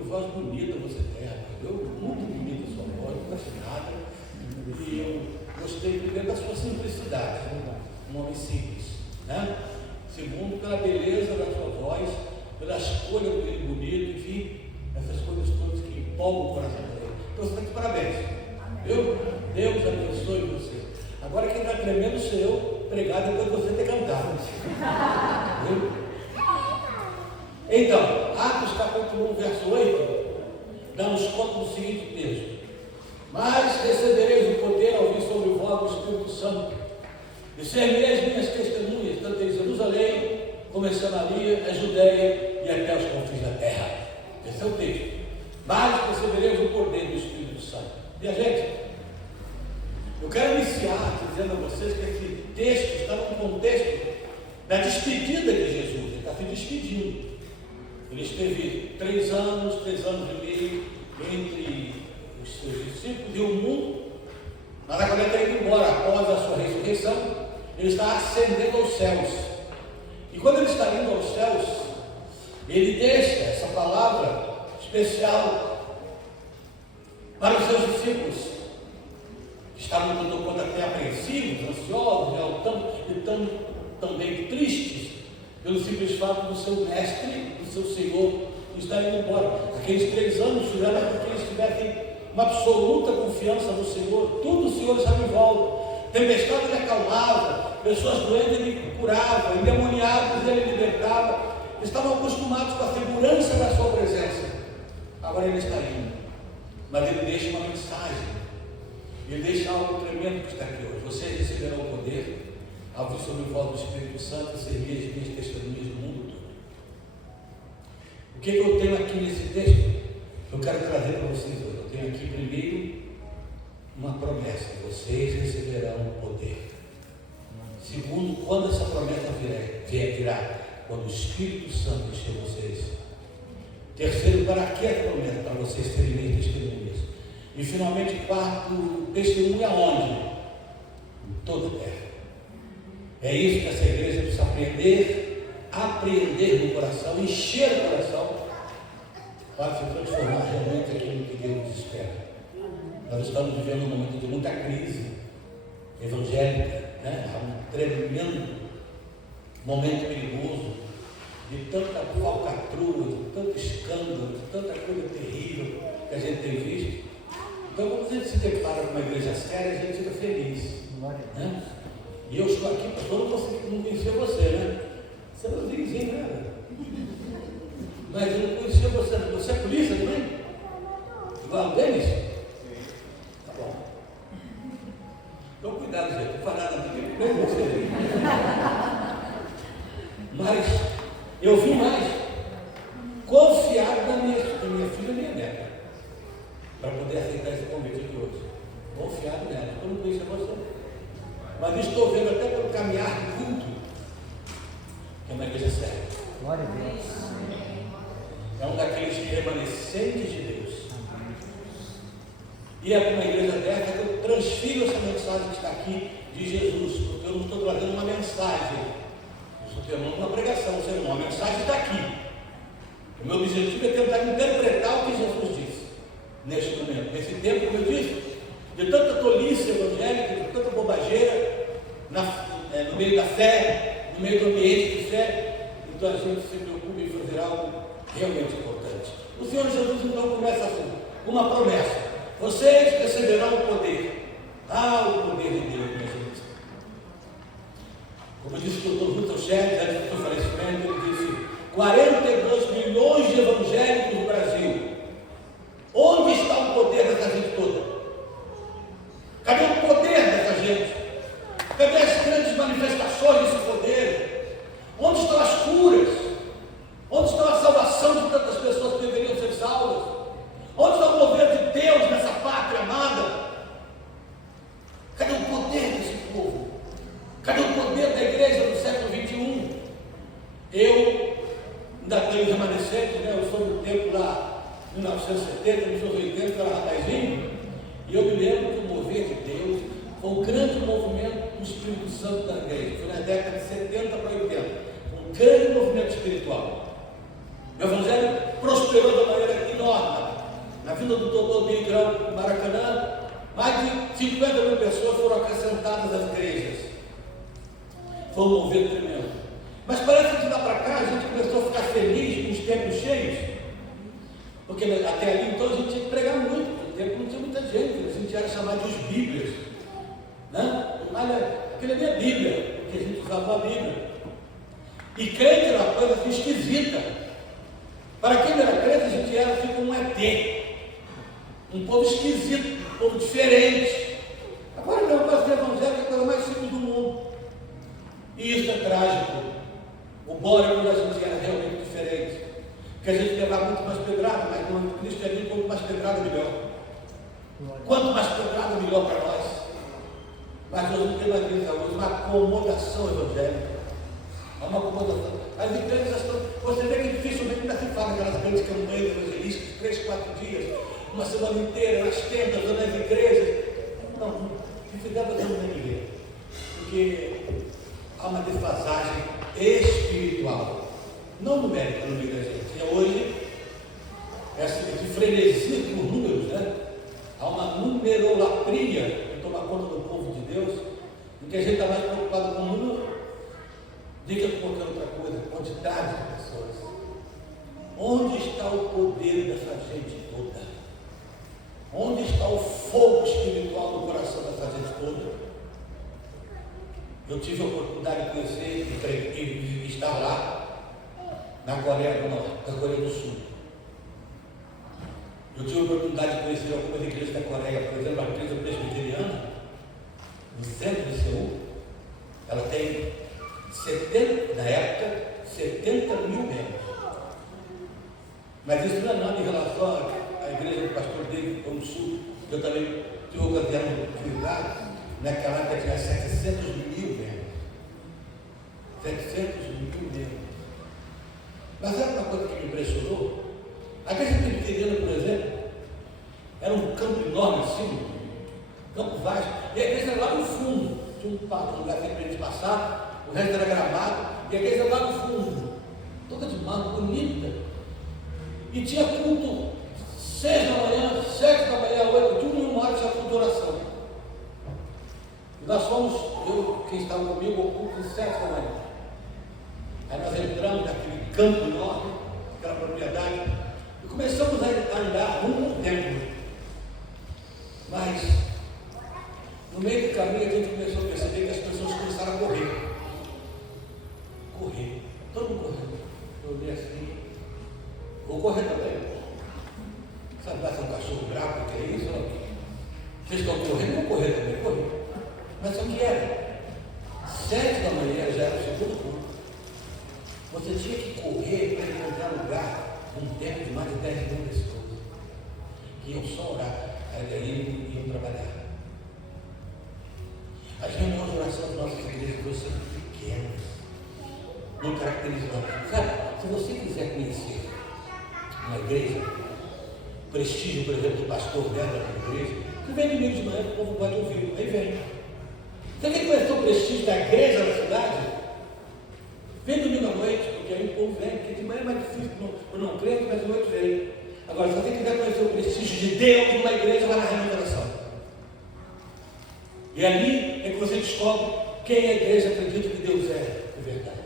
Que voz bonita você tem, rapaz. Muito bonita a sua voz, muito afinada. E eu gostei primeiro da sua simplicidade, um homem simples, né? Segundo, pela beleza da sua voz, pela escolha do dele bonito, enfim, essas coisas todas que empolgam o coração dele. Então você está de parabéns. Viu? Deus abençoe você. Agora quem está tremendo sou eu, pregar depois de você ter cantado. Viu? Então, Atos capítulo 1, verso 8, dá-nos conta do seguinte texto: mas recebereis o poder ao vir sobre vós o Espírito Santo, e sereis minhas testemunhas, tanto em Jerusalém, como em Samaria, a Judéia e até os confins da terra. Esse é o texto. Mas recebereis o poder do Espírito Santo. Minha gente, eu quero iniciar dizendo a vocês que esse texto está no contexto da despedida de Jesus. Ele está se despedindo. Ele esteve 3 anos e meio entre os seus discípulos e o mundo, mas agora ele está indo embora. Após a sua ressurreição, ele está ascendendo aos céus. E quando ele está indo aos céus, ele deixa essa palavra especial para os seus discípulos, que estavam todo quanto até apreensivos, ansiosos, e tão também tristes pelo simples fato do seu mestre, do seu Senhor, estar indo embora. Aqueles 3 anos fizeram para que eles tivessem uma absoluta confiança no Senhor. Tudo o Senhor estava em volta. Tempestade ele acalmava, pessoas doentes ele curava, endemoniados ele libertava. Estavam acostumados com a segurança da sua presença. Agora ele está indo, mas ele deixa uma mensagem. Ele deixa algo tremendo que está aqui hoje. Vocês receberão o poder ao vir sobre vós do Espírito Santo e servir as minhas testemunhas no mundo todo. O que eu tenho aqui nesse texto? Eu quero trazer para vocês hoje. Eu tenho aqui primeiro uma promessa: vocês receberão o poder. Segundo, quando essa promessa virá, quando o Espírito Santo encher vocês. Terceiro, para que a promessa? Para vocês serem minhas testemunhas. E finalmente, quarto, testemunha onde? Em toda a terra. É isso que essa igreja precisa apreender no coração, encher o coração, para se transformar realmente aquilo que Deus espera. Nós estamos vivendo um momento de muita crise evangélica, né? Há um tremendo momento perigoso, de tanta falcatrua, de tanto escândalo, de tanta coisa terrível que a gente tem visto. Então, quando a gente se depara com uma igreja séria, a gente fica feliz, né? E eu estou aqui, pastor, não conhecia você, né? Você é meu vizinho, né? Mas eu não conhecia você. Você é polícia também? Igual o Denis? Tá bom. Então, cuidado, gente. Não faz nada aqui, não é você. Mas eu vim mais confiado na minha filha e minha neta, para poder aceitar esse convite aqui hoje. Confiado nela, eu não conhecia você. Mas estou vendo até pelo caminhar do culto que é uma igreja séria. Glória a Deus. É um daqueles remanescentes de Deus. E é para uma igreja dessa que eu transfiro essa mensagem que está aqui de Jesus, porque eu não estou trazendo uma mensagem, eu estou tendo uma pregação, um sermão. A mensagem está aqui. O meu objetivo é tentar interpretar o que Jesus disse neste momento, nesse tempo, como eu disse, de tanta tolice evangélica, de tanta bobageira no meio da fé, no meio do ambiente de fé. Então a gente se preocupa em fazer algo realmente importante. O Senhor Jesus então começa assim, uma promessa: vocês receberão o poder. O poder de Deus, minha gente. Como disse o Dr. Russell Shedd, antes do seu falecimento, ele disse: 42 milhões de evangélicos no Brasil. Onde está o poder dessa gente toda? Cadê o poder dessa gente? Cadê as grandes manifestações desse poder? Onde estão as curas? Onde está a salvação de tantas pessoas que deveriam ser salvas? Onde está o poder de Deus nessa pátria amada? Cadê o poder desse povo? Cadê o poder da igreja do século XXI? Eu ainda tenho remanescente, né? Eu sou do tempo lá, 1970, 1980, eu era rapazinho, e eu me lembro que o mover de Deus foi um grande movimento do Espírito Santo da igreja. Foi na década de 70 para 80. Um grande movimento espiritual. O evangelho prosperou da maneira que nós Vila do Dodô de Grão, Maracanã, mais de 50 mil pessoas foram acrescentadas às igrejas. Foi um mover tremendo. Mas parece que de lá para cá a gente começou a ficar feliz com os templos cheios. Porque até ali então a gente tinha que pregar muito. No tempo não tinha muita gente, a gente era chamado de os Bíblias. Né? Aquilo ali é Bíblia, porque a gente usava a Bíblia. E crente era uma coisa assim esquisita. Para quem não era crente, a gente era assim como um ET. Um povo esquisito, um povo diferente. Agora não, mas o evangelho é a coisa mais simples do mundo. E isso é trágico. O bom é quando a gente era realmente diferente. Porque a gente levava muito mais pedrada, mas no cristianismo, quanto mais pedrada, melhor. Quanto mais pedrada, melhor para nós. Mas hoje não tem mais isso, hoje uma acomodação evangélica. É uma acomodação. As igrejas estão. Você vê que dificilmente ainda se fala aquelas grandes campanhas evangelísticas, 3, 4 dias, uma semana inteira, nas tendas, nas igrejas. Não ficava dando na igreja. Porque há uma defasagem espiritual. Não numérica no meio da gente. E hoje, esse frenesia por números, né? Há uma numerolatria que toma conta do povo de Deus, em que a gente está mais preocupado com o número do que com qualquer outra coisa, quantidade de pessoas. Onde está o poder dessa gente toda? Onde está o fogo espiritual no coração dessa gente toda? Eu tive a oportunidade de conhecer e estar lá na Coreia do Norte, na Coreia do Sul. Eu tive a oportunidade de conhecer algumas igrejas da Coreia, por exemplo, a igreja presbiteriana, no centro de Seul. Ela tem 70, na época, 70 mil membros. Mas isso não é nada em relação à igreja do pastor David no Sul. Eu também tive a ocasião de visitar, naquela época tinha 700 mil membros. 700 mil membros. Mas sabe uma coisa que me impressionou? A igreja presbiteriana, por exemplo, era um campo enorme assim, campo vasto, e a igreja era lá no fundo, tinha um lugar para a gente passar, o resto era gramado, e a igreja lá no fundo, toda de mato, bonita, e tinha culto 6 da manhã, 7 da manhã, 8, de 1 hora tinha culto de oração. E nós fomos, quem estava comigo, ao culto de 7 da manhã. Aí nós entramos naquele campo enorme, aquela propriedade, e começamos a andar rumo ao templo. Mas, no meio do caminho, a gente começou a perceber que as pessoas começaram a correr. Correr. Todo mundo correndo. Eu olhei assim. Vou correr também. Sabe lá se é um cachorro bravo, que é isso? Vocês estão correndo, eu vou correr também. Correr. Mas o que era? 7 da manhã já era o segundo culto. Você tinha que correr para encontrar lugar num tempo de mais de 10 mil pessoas. Que iam só orar. Aí iam trabalhar. As reuniões de oração das nossas igrejas vão ser pequenas, não caracterizam. Sabe, se você quiser conhecer uma igreja, o prestígio, por exemplo, do pastor dela da igreja, você vem domingo de manhã, o povo pode ouvir, aí vem. Você quer conhecer o prestígio da igreja na cidade? Vem domingo à noite, porque aí o povo vem, porque de manhã é mais difícil, não crente, mas de noite vem. Agora, se você quiser conhecer o prestígio de Deus numa igreja, vai na reunião de oração. E ali é que você descobre quem a igreja acredita que Deus é verdade.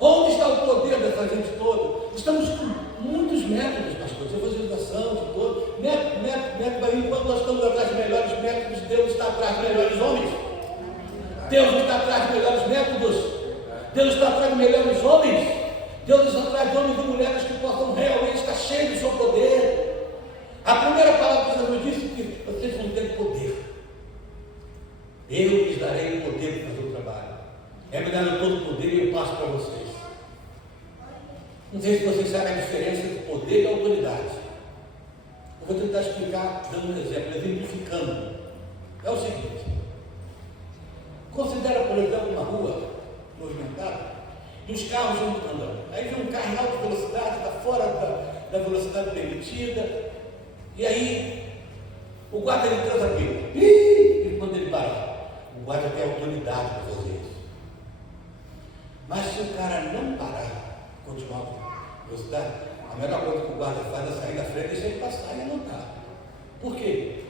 Onde está o poder dessa gente toda? Estamos com muitos métodos, pastor, de evangelização, de todo. Método, enquanto nós estamos atrás de melhores métodos, Deus está atrás de melhores homens. Deus não está atrás de melhores métodos. Deus está atrás de melhores homens. Deus está atrás de homens e mulheres que possam realmente estar cheios do seu poder. A primeira palavra que Jesus disse que vocês vão ter poder. Eu lhes darei o poder para fazer o trabalho. É me dar todo o poder e eu passo para vocês. Não sei se vocês sabem a diferença entre poder e autoridade. Eu vou tentar explicar dando um exemplo, exemplificando. É o seguinte. Considera, por exemplo, uma rua movimentada, e os carros vão andando. Aí vem um carro em alta velocidade, está fora da velocidade permitida, e aí o guarda ele transa e quando ele parar, o guarda tem autoridade para fazer isso. Mas se o cara não parar, continuar a velocidade, A melhor coisa que o guarda faz é sair da frente e deixar ele passar e anotar. Por quê?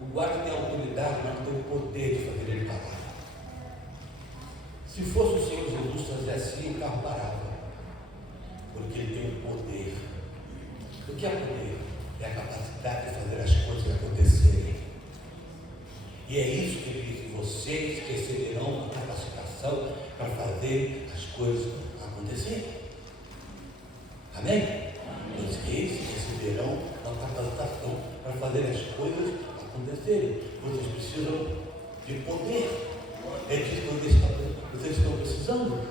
O guarda tem a autoridade, mas não tem o poder de fazer ele parar. Se fosse o Senhor Jesus fazer assim, o carro parava. Porque ele tem o poder. O que é poder? É a capacidade de fazer as coisas acontecerem. E é isso que ele diz, que vocês receberão a capacitação para fazer as coisas acontecerem. Amém? Vocês receberão a capacitação para fazer as coisas acontecerem. Vocês precisam de poder. É disso que vocês estão precisando.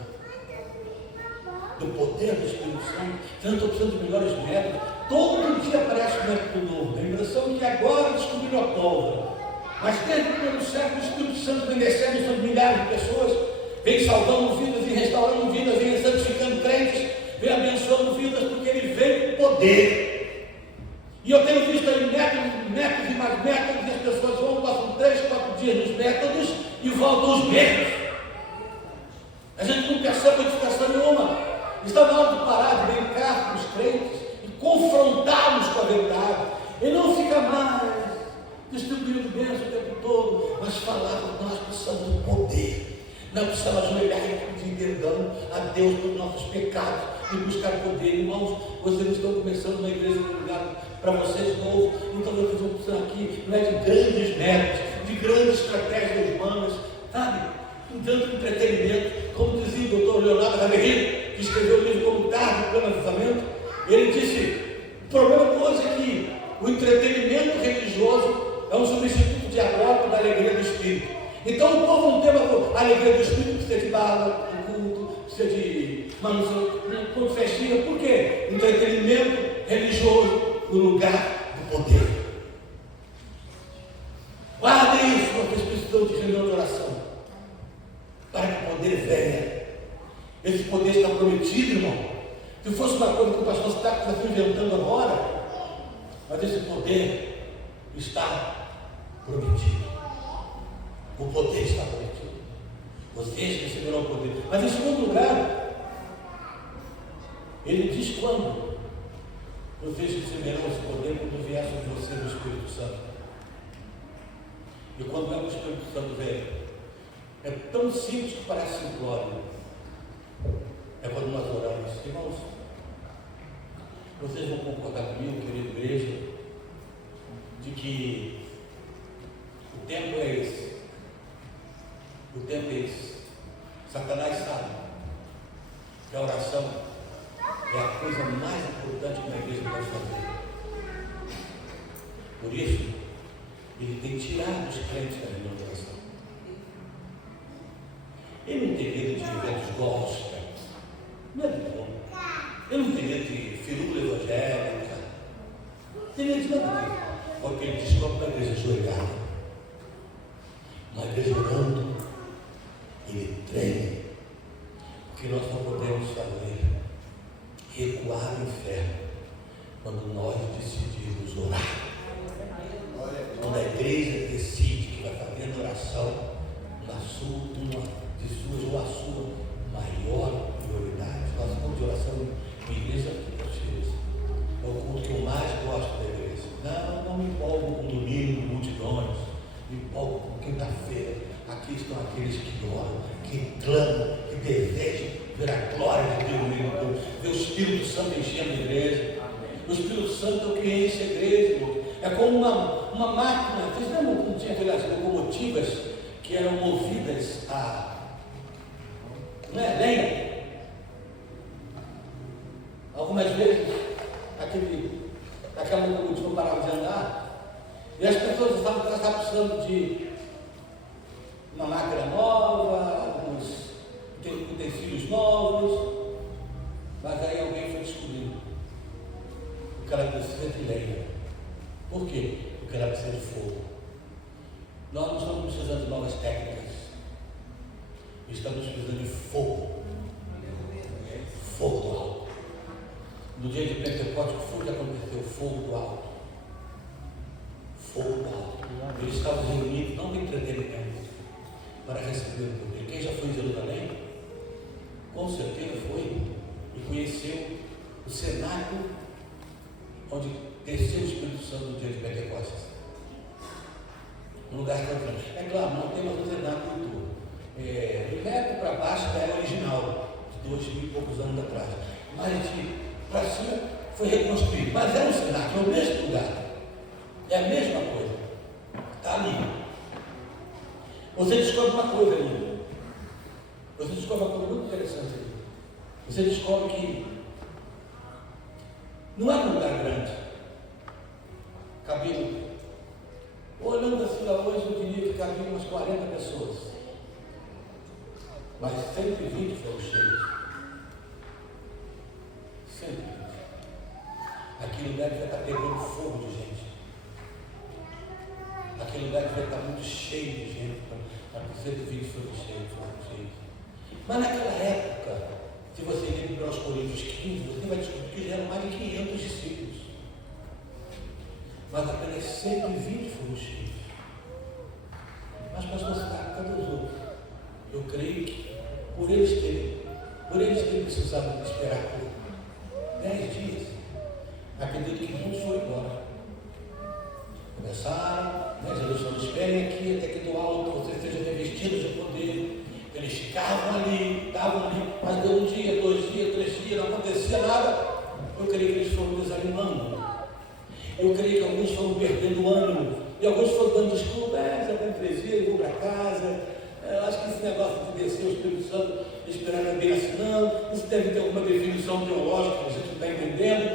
Do poder do Espírito Santo. Vocês não estão precisando de melhores métodos. Todo dia aparece um método novo. A impressão é que agora descobriram a pólvora. Mas desde o primeiro século, o Espírito Santo vem descendo sobre milhares de pessoas, vem salvando vidas e restaurando vidas, vem santificando crentes, vem abençoando vidas, porque ele vem com poder. E eu tenho visto aí métodos e mais métodos, e as pessoas vão, passam 3, 4 dias nos métodos e voltam os mesmos. A gente não percebe modificação nenhuma. Está na hora de parar de brincar com os crentes e confrontá-los com a verdade. E não fica mais distribuindo bênção o tempo todo, mas falar que nós precisamos do poder. Nós precisamos ajoelhar e pedir perdão a Deus pelos nossos pecados e buscar poder. Irmãos, vocês estão começando uma igreja no lugar para vocês novo, então vocês vão precisar aqui, não é de grandes métodos, de grandes estratégias humanas, sabe? Um tanto entretenimento, como dizia o doutor Leonardo Raverino, que escreveu o livro Como Tarde, o Plano Avivamento. Ele disse: o problema hoje é que o entretenimento religioso é um substituto diabólico da alegria do Espírito. Então o povo não tem a alegria do Espírito, precisa de bala, de culto, precisa de manutenção, festinha. Por quê? Entretenimento religioso no lugar do poder. Guardem isso, vocês precisam de reunião de oração, para que o poder venha. Esse poder está prometido, irmão. Se fosse uma coisa que o pastor está inventando agora, mas esse poder está prometido. O poder está prometido. Vocês receberão o poder. Mas em segundo lugar, ele diz quando vocês receberão esse poder, quando vier sobre vocês o Espírito Santo. E quando é que o Espírito Santo vem? É tão simples que parece simplório. É quando nós oramos. Irmãos, vocês vão concordar comigo, querida igreja, de que o tempo é esse. O tempo é esse. Satanás sabe que a oração é a coisa mais importante que uma igreja pode fazer. Por isso, ele tem tirado os crentes da reunião de oração. Ele não tem medo de eventos gospel. Não é de bom. Ele não tem medo de firula evangélica. Não tem medo de nada disso. Porque ele descobre uma igreja ajoelhada, uma igreja orando, ele treme, porque nós não podemos fazer recuar no inferno quando nós decidimos orar. Quando a igreja decide que vai fazer oração uma de suas ou a sua maior prioridade. Nós falamos de oração em igreja aqui, é o culto que eu mais gosto da igreja. Não me empolgo com domingo, multidões, me empolgo com quinta-feira. Aqui estão aqueles que oram, que clamam, que desejam ver a glória de Deus, ver o Espírito Santo enchendo a igreja. O Espírito Santo é o que enche a igreja, irmão. É como uma máquina. Vocês lembram quando tinha aquelas locomotivas que eram movidas a lenha? Algumas vezes aquela locomotiva parava de andar e as pessoas estavam precisando de uma máquina nova, alguns utensílios novos, mas aí alguém foi descobrindo que ela precisa de lenha. Por quê? Porque ela precisa de fogo. Nós não estamos precisando de novas técnicas, estamos precisando de fogo. Fogo do alto. No dia de Pentecostes, o que foi que aconteceu? Fogo do alto. Fogo do alto. Eles estavam reunidos, não de entretenimento, para receber o poder. Quem já foi em Jerusalém? Com certeza foi e conheceu o cenáculo onde desceu o Espírito Santo no dia de Pentecostes. Um lugar central. É claro, não tem mais o cenáculo todo. Do reto para baixo era original, de 2000 e poucos anos atrás. Mas de para cima foi reconstruído. Mas é um cenáculo, é o mesmo lugar. É a mesma coisa. Está ali. Você descobre uma coisa ali. Você descobre uma coisa muito interessante ali. Você descobre que não é um lugar grande. Cabia, olhando assim lá hoje, eu diria que cabia umas 40 pessoas. Mas 120 foram cheios. 120. Aquele lugar devia estar pegando fogo de gente. Aquele lugar devia estar muito cheio de gente. Para que 120 foram cheios. Mas naquela época, se você ler para os Coríntios 15, você vai descobrir que já eram mais de 500 discípulos. Mas apenas 120 foram cheios. Mas pastor, você está cadê os outros? Eu creio que por eles terem precisado esperar por 10 dias, acredito que muitos foram embora. Começaram, Jesus falou, esperem aqui até que do alto vocês sejam revestidos de poder. Eles estavam ali, mas deu um dia, 2 dias, 3 dias, não acontecia nada. Eu creio que eles foram desanimando. Eu creio que alguns foram perdendo o ânimo. E alguns foram dando desculpa, já tem 3 dias, eu vou para casa. Eu acho que esse negócio de descer o Espírito Santo, esperar é bem assim, não. Isso deve ter alguma definição teológica que a gente não está entendendo.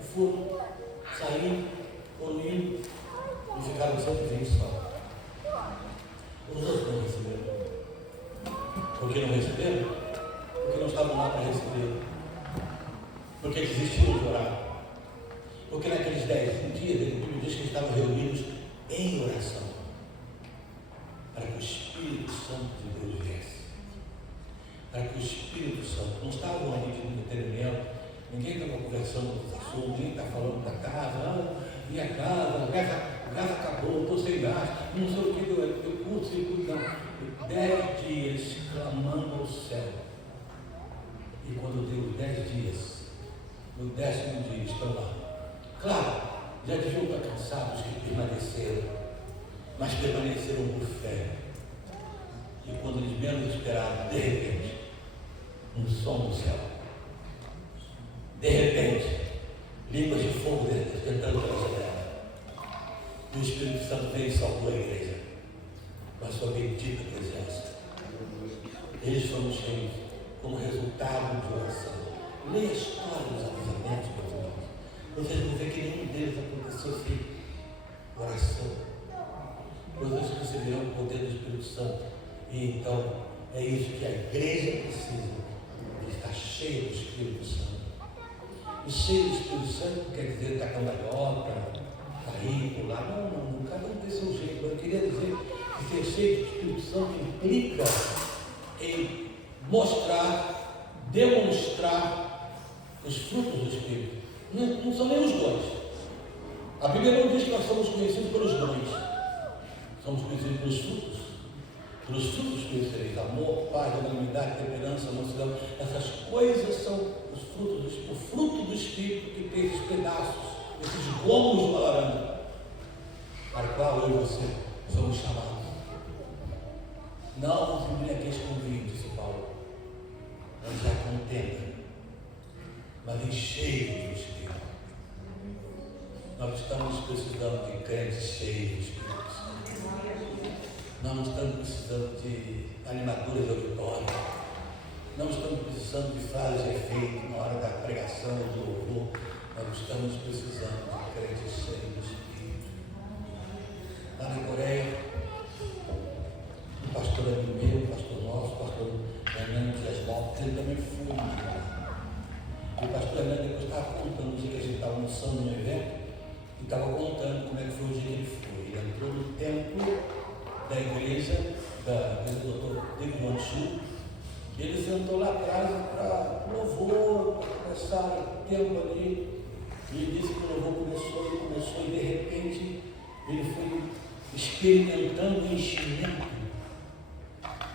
E foram saindo, indo, e ficaram 120 só. Os outros não receberam. Por que não receberam? Porque não estavam lá para receber. Porque desistiram de orar. Porque naqueles 10 dias, ele diz que estavam reunidos em oração. Para que o Espírito Santo de Deus viesse. Para que o Espírito Santo, não estavam ali de entretenimento, ninguém estava conversando com os assuntos, ninguém está falando da casa, minha casa, a casa acabou, estou sem gás, não sei o que, eu curto, não. 10 dias clamando ao céu. E quando deu 10 dias, no 10º dia estão lá. Claro, já deviam estar cansados que permaneceram, mas permaneceram por fé. E quando eles menos esperavam, de repente, um som do céu. De repente, línguas de fogo tentando pela janela. E o Espírito Santo veio e salvou a igreja com a sua bendita presença. Eles foram cheios como resultado de oração. Leia a história dos avivamentos, meus irmãos. Vocês vão ver que nenhum deles aconteceu sem oração. Vocês receberão o poder do Espírito Santo. E então, é isso que a igreja precisa, de estar cheia do Espírito Santo. E cheio do Espírito Santo não quer dizer estar cambalhota, cair, pular. Não, cada um tem seu jeito. Eu queria dizer que ser cheio do Espírito Santo implica em mostrar, demonstrar os frutos do Espírito. Não são nem os dons. A Bíblia não diz que nós somos conhecidos pelos dons. Somos conhecidos pelos frutos. Pelos frutos conhecereis amor, paz, longanimidade, temperança, mansidão. Essas coisas são os frutos do Espírito. O fruto do Espírito que tem esses pedaços, esses gomos de uma laranja, para o qual eu e você somos chamados. Não vos embriagueis com vinho, disse Paulo, mas já contenda, mas enchei do Espírito. Nós estamos precisando de crentes cheios do Espírito. Nós não estamos precisando de animadores de auditório. Não estamos precisando de frases de efeito na hora da pregação ou do louvor. Nós estamos precisando de crentes cheios do Espírito. Lá na Coreia, um pastor amigo meu, um pastor nosso, o pastor Hernando Jasmol, ele também foi lá. E o pastor Hernando depois estava contando o dia que a gente estava almoçando no evento, e estava contando como é que foi o dia que ele foi. Ele entrou no templo da igreja, do doutor David Manchu. Ele sentou lá atrás para louvor, para começar o tempo ali. E ele disse que o louvor começou e de repente ele foi experimentando o enchimento,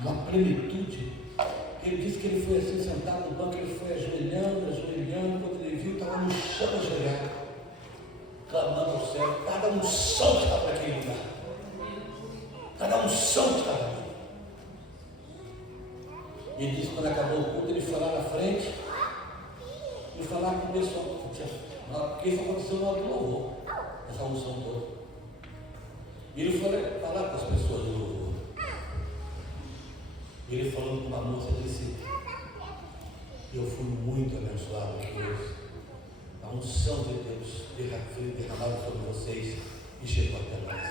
uma plenitude. Ele disse que ele foi assim sentado no banco, ele foi ajoelhando, quando ele viu, estava no chão ajoelhado, clamando ao céu. Cada unção que estava naquele lugar. Cada unção que estava ali. E ele disse que quando acabou o culto, ele foi lá na frente e falar com o pessoal. Porque isso aconteceu na hora do louvor, essa unção toda. E ele foi falar com as pessoas do louvor. E ele falando com uma moça, disse: eu fui muito abençoado aqui hoje. A unção de Deus foi derramada sobre vocês e chegou até nós.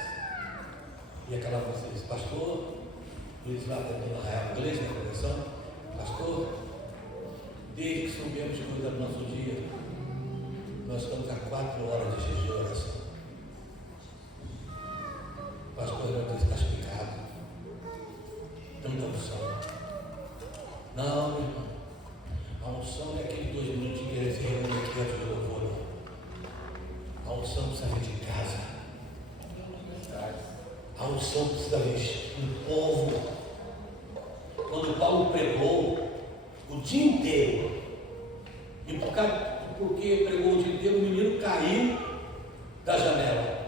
E aquela moça disse: pastor, eles lá tentando arraiar inglês na convenção, pastor, desde que soubemos coisa do nosso dia, nós estamos há 4 horas de jejum e oração. O pastor Herói está explicado. Tanta unção. Não, meu irmão. A unção não é aquele 2 minutinhos que ele se reúne aqui antes do louvor, não. A unção precisa vir de casa. A unção precisa vir do povo. Quando Paulo pregou o dia inteiro, e porque pregou o dia inteiro, o menino caiu da janela,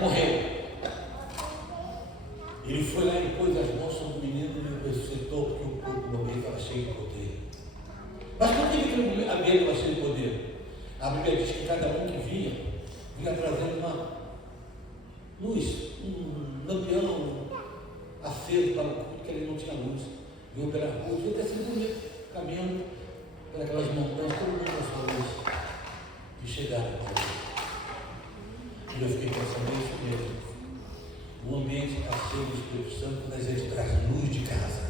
morreu. Ele foi lá e pôs as mãos sobre o menino e ressuscitou, porque o corpo do meio estava cheio de poder. Mas por que a Bíblia estava cheia de poder? A Bíblia diz que cada um que vinha trazendo uma luz, um lampião aceso para o culto, porque ele não tinha luz. Viu pela rua, devia ter sido bonito, caminhando pelas montanhas, todo mundo com a sua luz. E chegaram para ele. E eu fiquei pensando nisso mesmo. O ambiente está cheio do Espírito Santo quando a gente traz luz de casa.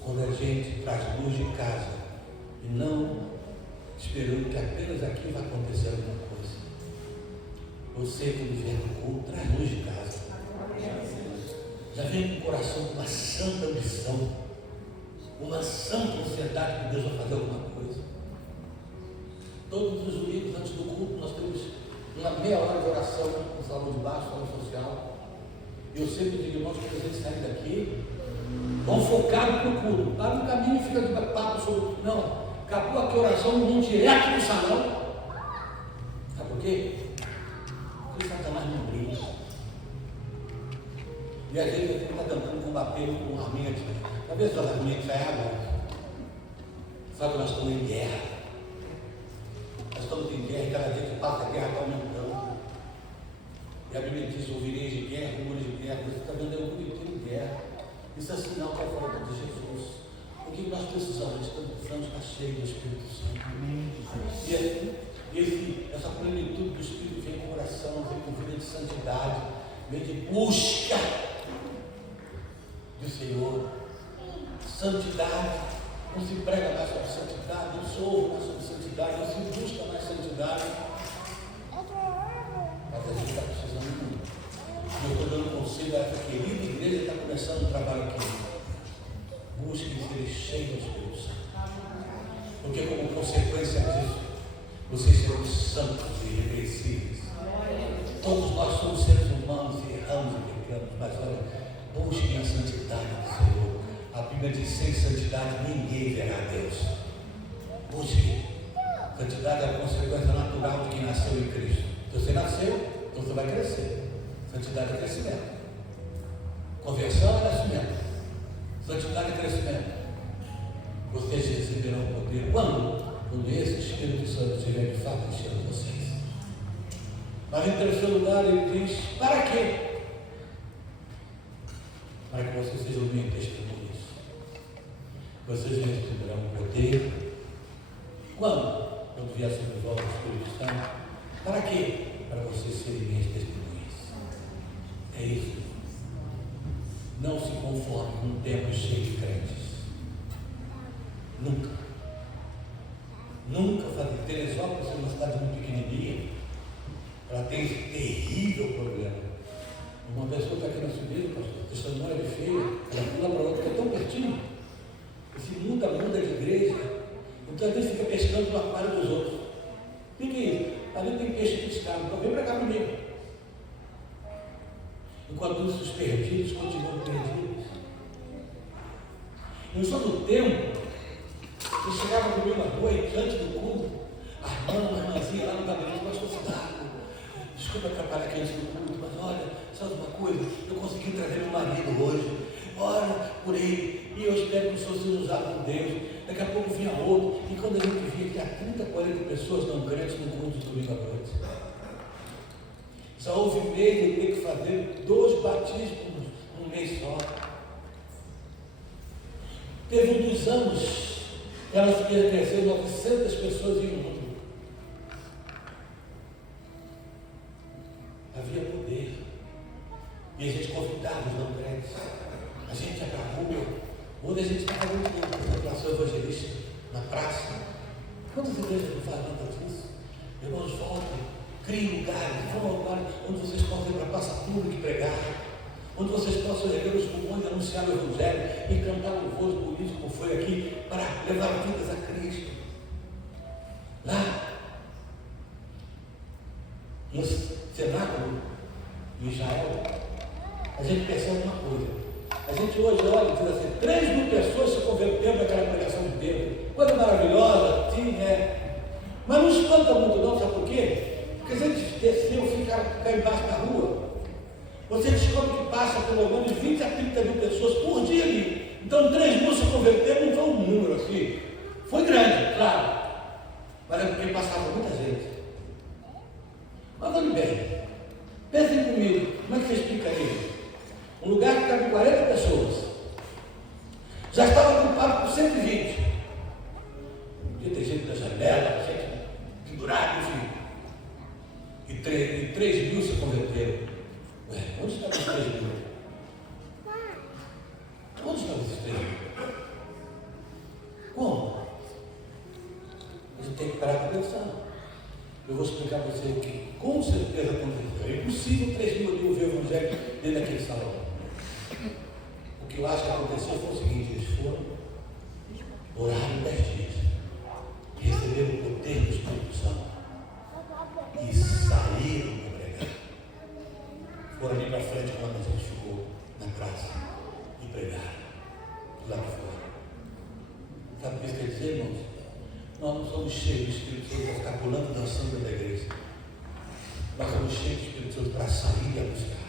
Quando a gente traz luz de casa e não esperando que apenas aqui vai acontecer alguma coisa. Você, quando vier do culto, traz luz de casa. Já vem com o coração com uma santa ambição, uma santa ansiedade que Deus vai fazer alguma coisa. Todos os domingos antes do culto nós temos uma meia hora de oração no salão de baixo, salão social. E eu sempre digo, irmãos, quando a gente sair daqui, vamos focar no culto. Lá no caminho fica de papo sobre. Não, acabou aqui a oração, vamos direto no salão. Sabe por quê? Porque Satanás não brinca. E às vezes a gente está tentando combater com um armamento. Talvez os armamentos é água. Sabe que nós estamos em guerra. Nós estamos em guerra e cada dia que passa a guerra está aumentando. E a Bíblia diz: ouvireis de guerra, rumores de guerra. Você está vendo o mundo inteiro de guerra. Isso é sinal que é a volta de Jesus. O que nós precisamos? Estamos precisando estar cheios do Espírito Santo. E essa plenitude do Espírito vem com oração, vem com vida de santidade, vem de busca do Senhor. Santidade. Não se prega mais sobre santidade, não se ouve mais sobre santidade, não se busca mais santidade. Mas a gente está precisando muito. E eu estou dando conselho a essa querida igreja que está começando um trabalho aqui. Busque ser cheio do Espírito Santo. Porque como consequência disso, vocês serão santos e irrepreensíveis. Todos nós somos seres humanos e erramos e pecamos, mas olha, busquem a santidade do Senhor. A Bíblia diz: sem santidade ninguém verá a Deus. Busque. Santidade é a consequência natural de quem nasceu em Cristo. Se você nasceu, então você vai crescer. Santidade é crescimento. Conversão é nascimento. Santidade é crescimento. Vocês receberão o poder quando esse Espírito Santo estiver de fato enchendo vocês. Mas em terceiro lugar ele diz: para quê? Para que vocês sejam bem testemunhas. Vocês receberão o poder quando vier sobre vós o Espírito Santo. Para quê? Para vocês serem minhas testemunhas. É isso. Não se conforme com um tempo cheio de crentes. Nunca. Nunca fazer. Teresópolis é uma cidade muito pequenininha. Ela tem esse terrível problema. Uma pessoa está aqui na subida, pastor, testemunha de feia, ela pula para outra, que é tão pertinho. Esse muda de igreja. Então a gente fica pescando no aquário dos outros. O que é isso? Ali tem peixe pescado, então vem para cá comigo. Enquanto isso, os perdidos continuam perdidos. Eu sou do tempo que chegava comigo à noite, antes do culto, desculpa atrapalhar aqueles do culto, mas olha, sabe uma coisa? Eu consegui trazer meu marido hoje. Ora por ele. E eu espero que o Senhor seja usado por Deus. Daqui a pouco vinha outro. E quando a gente via que há 30, 40 pessoas não crentes no culto de domingo à noite. Só houve mês de eu ter que fazer 2 batismos num mês só. Teve um dos anos que ela ia crescer 900 pessoas em um ano. Havia poder. E a gente convidava os não crentes. A gente ia para a rua. Hoje a gente está fazendo contemplação evangelística na praça. Quantas igrejas não fazem nada disso? Irmãos, voltem, criem lugares, vão agora onde vocês possam ir para a praça pública e pregar. Onde vocês possam erguer os pulmões e anunciar o Evangelho e cantar louvores bonitos, como foi aqui, para levar vidas a Cristo. Lá, no cenáculo de Israel, a gente percebe uma coisa. A gente hoje olha e diz assim, 3.000 pessoas se converteram naquela pregação de Pedro. Coisa maravilhosa, sim, é. Mas não espanta muito não, sabe por quê? Porque a gente desceu, ficar embaixo da rua. Você descobre que passa pelo menos 20 a 30 mil pessoas por dia ali. Então 3.000 se converteram, não foi um número assim. Foi grande, claro. Mas é porque passava muita gente. Mas olhe bem. Pensem comigo, como é que você explica isso? Um lugar que cabe 40 pessoas. Já estava ocupado por 120. Podia ter gente na janela, gente pendurada, enfim. E 3.000 se converteram. Ué, onde estavam os 3.000? Onde estavam os 3.000? Como? A gente tem que parar para pensar. Eu vou explicar para você o que com certeza aconteceu. É impossível 3.000 ali ouvir o Evangelho dentro daquele salão. O que eu acho que aconteceu foi o seguinte: eles foram, oraram 10 dias, receberam o poder do Espírito Santo e saíram para pregar. Foram ali para frente quando a gente ficou na praça e pregaram lá fora. Sabe o que isso quer dizer, irmãos? Nós não somos cheios do Espírito Santo para ficar pulando e dançando dentro da igreja. Nós somos cheios do Espírito Santo para sair e a buscar.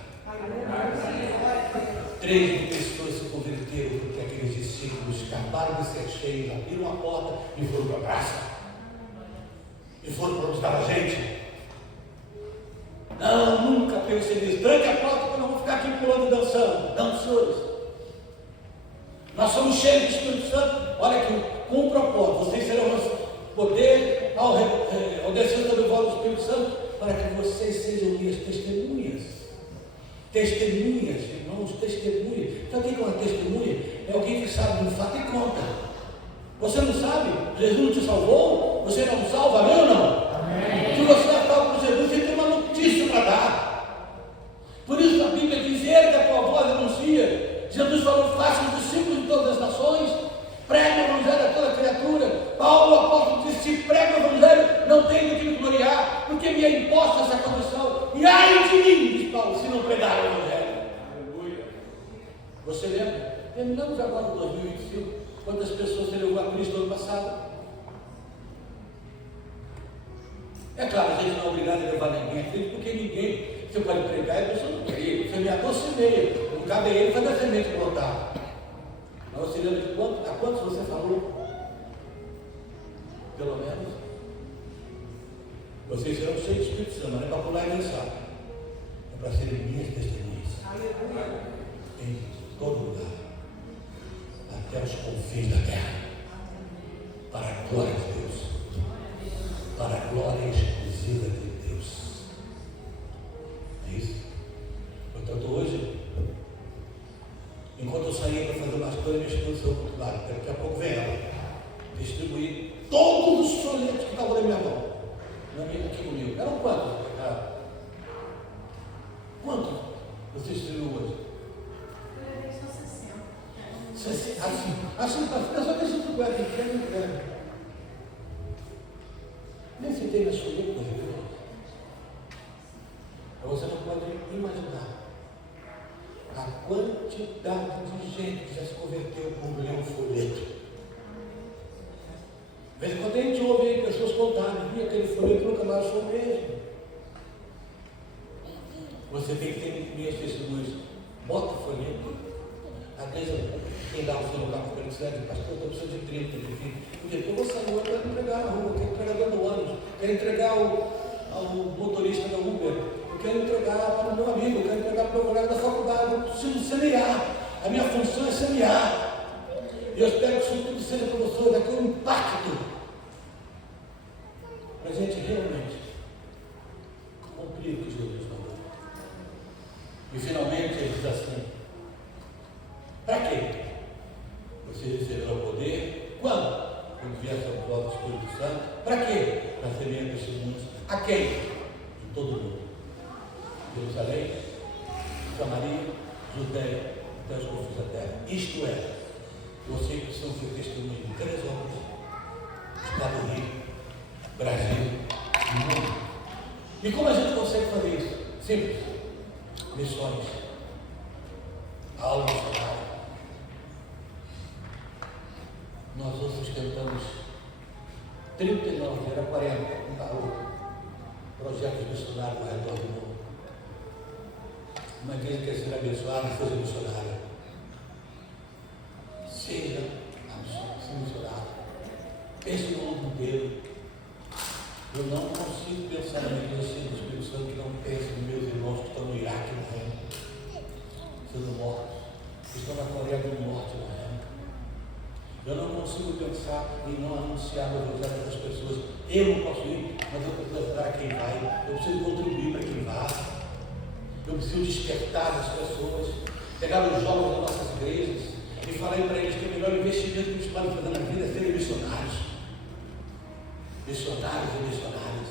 3.000 pessoas se converteram porque aqueles discípulos acabaram de ser cheios, abriram a porta e foram para a praça. E foram para onde estava a gente. Não, nunca pensei nisso. Tranque a porta que eu não vou ficar aqui pulando e dançando. Não, senhores. Nós somos cheios do Espírito Santo. Olha aqui, com um propósito. Vocês serão poder ao descer sobre o voo do Espírito Santo, para que vocês sejam minhas testemunhas. Testemunhas, irmãos, testemunhas. Sabe o que é uma testemunha? É alguém que sabe de um fato e conta. Você não sabe? Jesus não te salvou? Você não salva, amém ou não? Amém. Se você é salvo por Jesus, você tem uma notícia para dar. Por isso a Bíblia diz: ele que a tua voz anuncia. Jesus falou: faça os discípulos de todas as nações, pregue o Evangelho a toda criatura. Paulo, o apóstolo, disse: se prega o Evangelho, não tem de que me gloriar, porque me é imposta essa condição. E ai de mim, diz Paulo, se não pregar o Evangelho. Aleluia. Você lembra? Terminamos agora em 2025. Quantas pessoas você levou a Cristo ano passado? É claro, a gente não é obrigado a levar ninguém a Cristo, porque ninguém, você pode pregar e a pessoa não queria. Semeador semeia. Não cabe a ele fazer a semente brotar. Mas você lembra de a quantos você falou? Pelo menos. Vocês serão cheios de Espírito Santo, mas não é para pular e dançar. É para serem minhas testemunhas. Em todo lugar. Até os confins da terra. Para a glória de Deus. Para a glória exclusiva de Deus. É isso? Portanto, hoje, enquanto eu saía para fazer uma história, minha esposa saiu muito claro. Daqui a pouco vem ela distribuir todos os folhetos que estavam na minha mão. Aqui comigo. Eram quantos? Quantos você distribuiu hoje? Só 60. Assim, para ficar só que esse lugar pequeno. Nem se tem na sua coisa. Você não pode imaginar a quantidade de gente que já se converteu por ler um folheto. De vez em quando a gente ouve aí pessoas contarem, aquele folheto nunca mais foi o mesmo. Você tem que ter minhas testemunhas. Bota o folheto. Às vezes, quem dá o seu lugar para o pastor, eu estou precisando de 30, de 20. Porque eu vou sair, eu quero entregar na rua, eu quero entregar do ônibus, eu quero entregar ao motorista da Uber, eu quero entregar para o meu amigo, eu quero entregar para o meu colega da faculdade. Eu preciso semear. A minha função é semear. E eu espero que isso tudo seja para você daqui um impacto. Para a gente realmente cumprir o que Jesus mandou. E finalmente ele diz assim: para quê? Você receberá o poder. Quando? Quando vier sobre vós o Espírito Santo. Para quê? Para semear testemunhos. A quem? Em todo o mundo. Jerusalém, Samaria, Judéia, até os confins da terra. Isto é, vocês precisam ser testemunhas de 3 obras: Estado do Rio, Brasil e mundo. E como a gente consegue fazer isso? Simples. Missões. Aula missionária. Nós outros tentamos 39, era 40, não parou. Projetos missionários ao redor do mundo. Uma igreja quer ser abençoada e seja missionária. Seja missionário. Pense no mundo inteiro. Eu não consigo pensar na igreja cheia do Espírito Santo que não pense nos meus irmãos que estão no Iraque morrendo, sendo mortos, que estão na Coreia do Norte morrendo. Eu não consigo pensar em não anunciar o evangelho das pessoas. Eu não posso ir, mas eu preciso ajudar quem vai. Eu preciso contribuir para quem vai. Eu preciso despertar as pessoas, pegar os jovens das nossas igrejas e falar para eles que o melhor investimento que eles podem fazer na vida é serem missionários. Missionários e missionárias.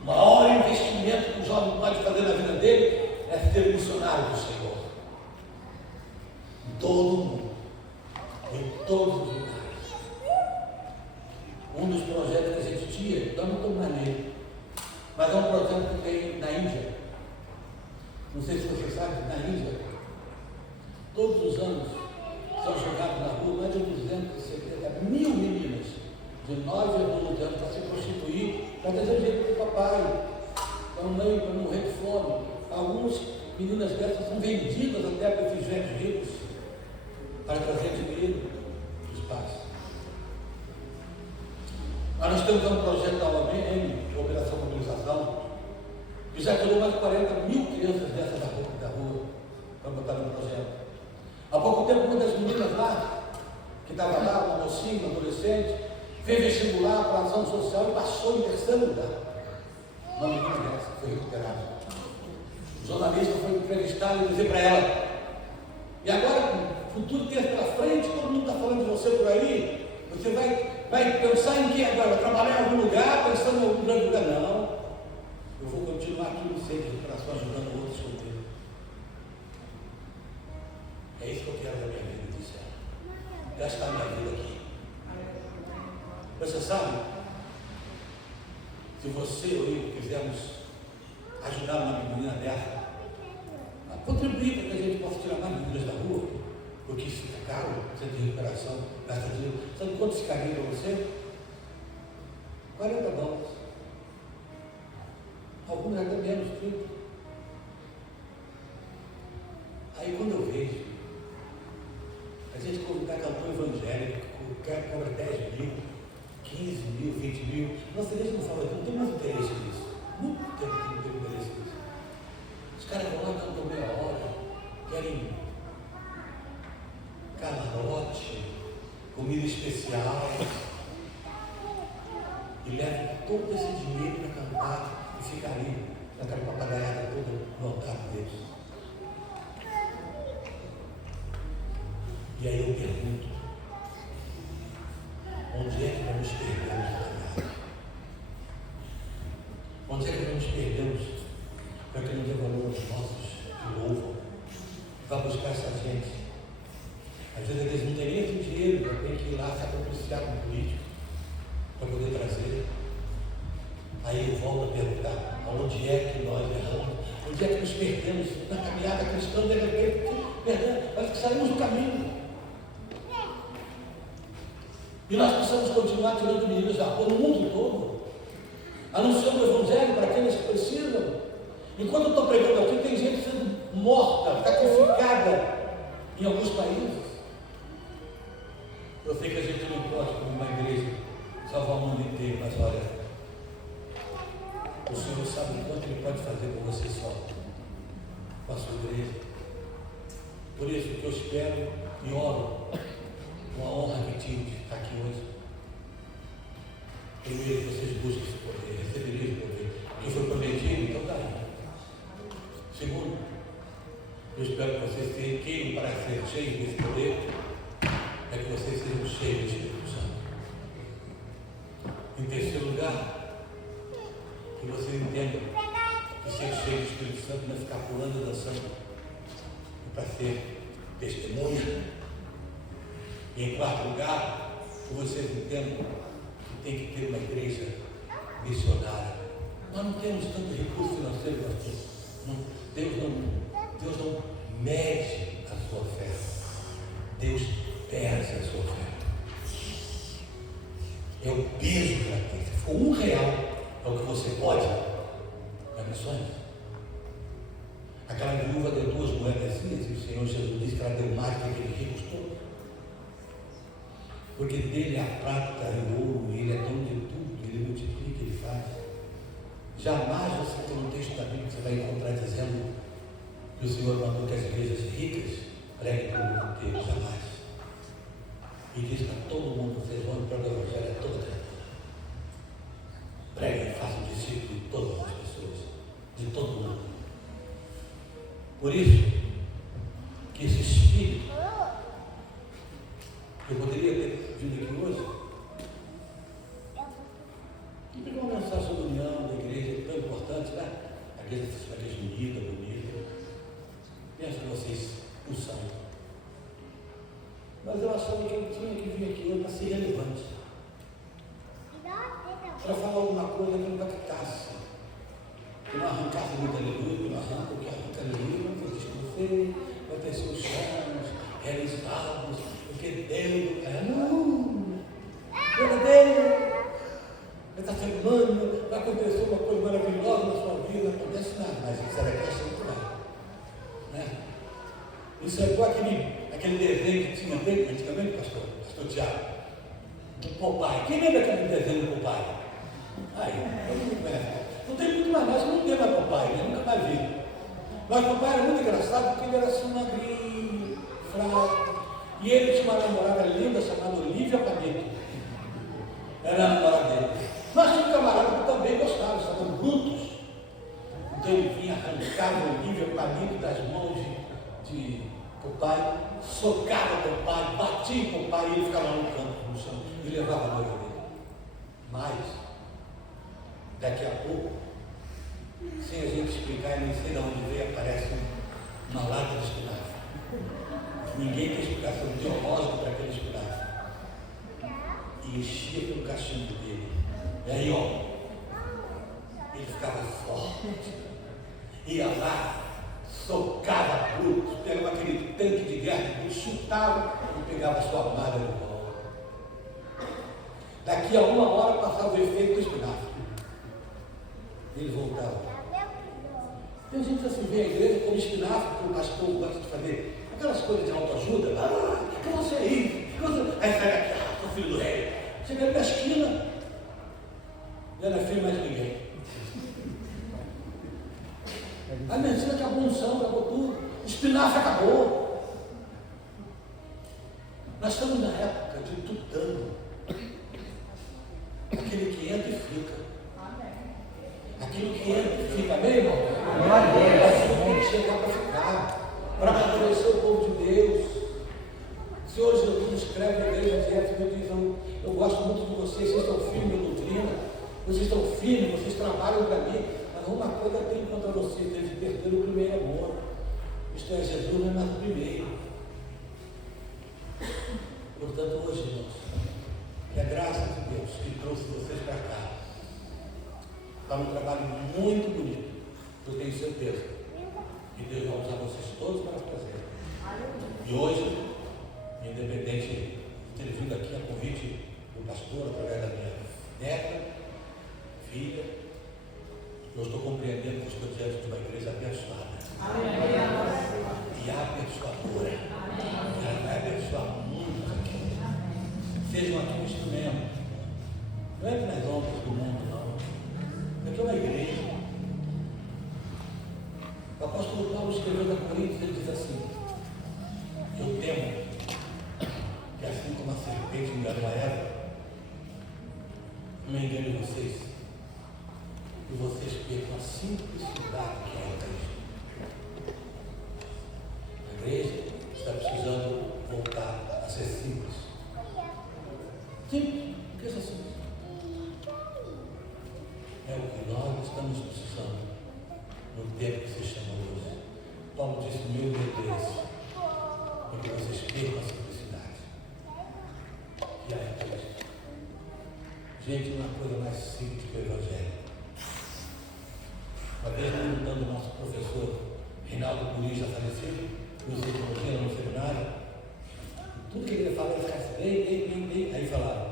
O maior investimento que o jovem pode fazer na vida dele é ser missionário do Senhor. Em todo o mundo. Em todos os lugares. Um dos projetos que a gente tinha, eu não estou mais nele, mas é um projeto que tem na Índia. Não sei se você sabe, na Índia, todos os anos são jogados na rua mais de 270 mil meninas de 9 a 12 anos para se prostituir, para trazer dinheiro para o papai, para a mãe, para morrer de fome. Algumas meninas dessas são vendidas até para esses velhos ricos, para trazer dinheiro dos pais. Mas nós temos um projeto da OMM, Operação Mobilização, que já tirou mais de 40 mil crianças dessas da rua, para botar no projeto. Há pouco tempo, uma das meninas lá, que estava lá, uma mocinha, uma adolescente, fez vestibular para a ação social e passou em 3º lugar. Uma menina dessa foi recuperada. O jornalista foi entrevistado e disse para ela: e agora, com o futuro que tem pela frente, todo mundo está falando de você por aí, você vai pensar em que agora? Trabalhar em algum lugar, pensando em algum grande lugar? Não. Eu vou continuar aqui no centro de recuperação, ajudando outros com Deus. É isso que eu quero da minha vida, disse ela. Gastar a minha vida aqui. Você sabe, se você ou eu quisermos ajudar uma menina dessa, a contribuir para que a gente possa tirar mais meninas da rua, porque isso fica caro, centro de recuperação, gasta dinheiro. Sabe quanto ficaria para você? $40. Alguns até menos, 30. Aí quando eu vejo a gente colocar campanha evangélica, cobra 10 mil, 15 mil, 20 mil, nossa igreja não fala, não tem mais interesse nisso. Nunca tem interesse nisso. Os caras vão lá, cantam meia hora, querem camarote, comida especial, e levam todo esse dinheiro para cantar e ficar ali, naquela papagaiada toda no altar deles. E aí eu pergunto: onde é que nós nos perdemos na caminhada? Onde é que nós nos perdemos para que não dê valor aos nossos que louvam? Vai buscar essa gente. Às vezes eles não têm nem esse dinheiro, já tem que ir lá se apreciar com o político para poder trazer. Aí eu volto a perguntar: onde é que nós erramos? Onde é que nos perdemos na caminhada cristã? De repente, parece que saímos do caminho. E nós precisamos continuar tirando meninos da rua no mundo todo, anunciando o evangelho para aqueles que precisam. Enquanto eu estou pregando aqui, tem gente países. Eu sei que a gente não pode, como uma igreja, salvar o mundo inteiro, mas olha, o Senhor sabe o quanto Ele pode fazer por você só, com a sua igreja. Por isso que eu espero e oro, uma honra que tive de estar aqui hoje. Primeiro, que vocês busquem esse poder, receberem esse poder, que foi prometido, então está aí. Segundo, eu espero que vocês queiram para ser cheios desse poder, é que vocês sejam cheios do Espírito Santo. Em terceiro lugar, que vocês entendam que ser cheio do Espírito Santo não é ficar pulando e dançando, é para ser testemunha. E em quarto lugar, que vocês entendam que tem que ter uma igreja missionária. Nós não temos tanto recurso financeiro, pastor. Deus não mede a sua fé. Deus pesa a sua fé. É o peso que ela tem. Se for R$1, é o que você pode dar missões. Aquela viúva deu 2 moedas e o Senhor Jesus disse que ela deu mais do que aquele rico todo. Porque dele é a prata e o ouro, ele é dono de tudo, ele multiplica, ele faz. Jamais você tem um texto da Bíblia que você vai encontrar dizendo que o Senhor mandou que as igrejas ricas preguem para o mundo inteiro, jamais. E diz para todo mundo, vocês vão para o Evangelho a toda a criatura. Preguem e façam discípulos de todas as pessoas, de todo mundo. Por isso, que esse Espírito, eu poderia ter vindo aqui hoje e pegar uma mensagem sobre a união da igreja, tão importante, né? A igreja unida, bonita. Penso que vocês o são. Mas eu achava que eu tinha que vir aqui hoje para ser relevante. Para falar alguma coisa que impactasse. Que não arrancasse muito aleluia, que não arranca o que arranca aleluia, não tem você, vai ter seus sonhos realizados, porque Deus é não. Verdadeiro. Essa semana vai acontecer uma coisa maravilhosa na sua vida, não acontece nada, mas isso era questão de lá. Né? Isso é igual aquele desenho que tinha antigamente, pastor Tiago, do Popeye. Quem lembra aquele desenho do Popeye? Aí, não tem muito mais, nós não temos mais Popeye, né? Nunca mais vi. Mas o Popeye era muito engraçado porque ele era assim magrinho, fraco. E ele tinha uma namorada linda chamada Olivia Palito. Era a namorada dele. Mas tinha um camarada que também gostava, chamado Brutus. Então ele vinha arrancar o Olivia Palito das mãos de Popeye, socava o Popeye, batia o Popeye e ele ficava lá no canto, no chão, e levava a noiva dele. Mas, daqui a pouco, sem a gente explicar, eu não sei de onde veio, aparece uma lata de espinafre. Ninguém tem explicação teológica para aquele espinafre. E enchia pelo cachimbo dele. E aí, ó, ele ficava forte. Ia lá, socava Brutus, pegava aquele tanque de guerra, chutava e pegava a sua amada no colo. Daqui a 1 hora passava o efeito do espinafre. Ele voltava. Tem gente assim, vê a igreja como espinafre, que o pastor gosta de fazer aquelas coisas de autoajuda. Que você aí? Aí sai daqui, sou filho do rei. Chega ali na esquina, já não é filho mais de ninguém. A medicina acabou a unção, acabou tudo. O espinafre acabou. Nós estamos na época de tutano. Aquele que entra e fica. Aquilo que entra e fica, amém, irmão? Aquilo tem que chegar para ficar, para amadurecer o povo de Deus. O Senhor Jesus escreve na igreja de Éfeso, diz: eu gosto muito de vocês estão firmes na doutrina, vocês estão firmes, vocês trabalham para mim, mas uma coisa tem contra vocês, eles perderam o primeiro amor. Isto é, Jesus não é mais o primeiro. Portanto, hoje, irmãos, que a graça de Deus que trouxe vocês para cá, está um trabalho muito bonito. Eu tenho certeza que Deus vai usar vocês todos para fazer. E hoje, independente de ter vindo aqui a convite do pastor, através da minha neta, filha, eu estou compreendendo que estou diante de uma igreja abençoada. Amém. E abençoadora. Amém. somente um instrumento. Não é nas ondas do mundo, não. Aqui é uma igreja. O apóstolo Paulo escreveu a Coríntios, ele diz assim: eu temo que assim como a serpente enganou a Eva, não engane vocês, e vocês percam a simplicidade que é a Cristo. A igreja está precisando voltar a ser simples. Simples, o que é ser simples? É o que nós estamos precisando no tempo que se chama hoje. Paulo disse: meu Deus, é que vocês percam a simplicidade que é a Cristo. Gente, não é coisa mais simples que o Evangelho. Uma vez perguntando ao nosso professor Reinaldo Puri, já falecido, que usei teologia no seminário, tudo que ele falava, ele ficava assim, bem. Aí falaram,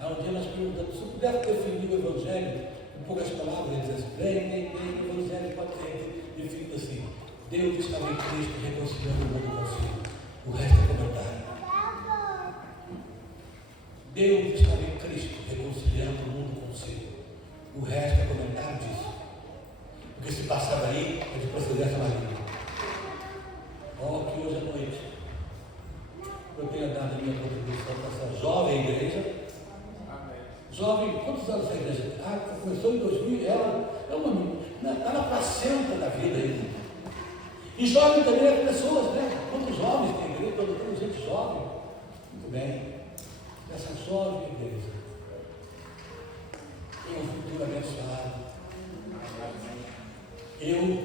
um dia nós perguntamos, se eu pudesse definir o Evangelho com poucas palavras, ele dizia assim, bem, o Evangelho pode ser definido assim: Deus estava em Cristo reconciliando o mundo consigo. O resto é comentário. Deus estava em Cristo reconciliando o mundo consigo. O resto é comentário disso. Porque se passava aí, é de procedência maligna. Que hoje à noite eu tenho dado a minha contribuição para essa jovem igreja. Jovem, quantos anos essa igreja? Começou em 2000, ela é uma menina, está na placenta da vida ainda. E jovem também é pessoas, né? Quantos jovens tem igreja? Toda gente jovem. Muito bem. Essa jovem igreja tem um futuro abençoado. Eu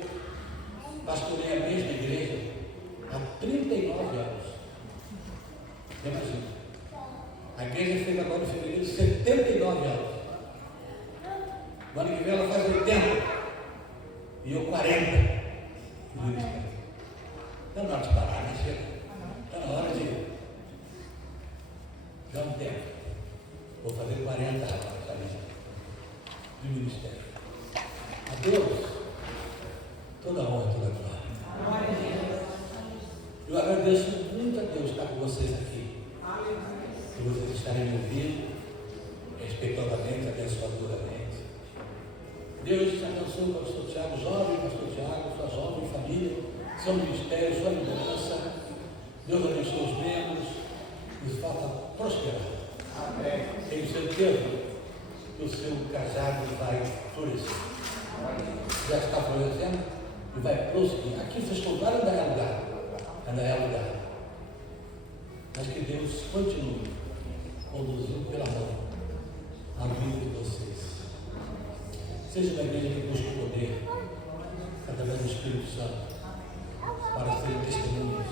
pastorei a mesma igreja há 39 anos. Imagina. A igreja fez agora em fevereiro 79 anos. O ano que vem ela faz 80. E eu 40. Está na hora de parar, né? Chega. Está na hora de dar um tempo. Vou fazer 40 agora, sabe? Do ministério. A Deus, toda honra, toda glória. Eu agradeço muito a Deus estar com vocês aqui. Por vocês estarem me ouvindo, respeitosamente, abençoadoramente. Deus te abençoe o pastor Tiago, jovem pastor Tiago, sua jovem família, seu ministério, sua liderança. Deus abençoe os membros, nos faça prosperar. Amém. Tenho certeza que o seu cajado vai florescer. Já está florescendo e vai prosseguir. Aqui vocês contaram, ainda é lugar. Ainda é lugar. Mas que Deus continue conduzindo pela mão a vida de vocês. Seja uma igreja que busque o poder através do Espírito Santo para serem testemunhas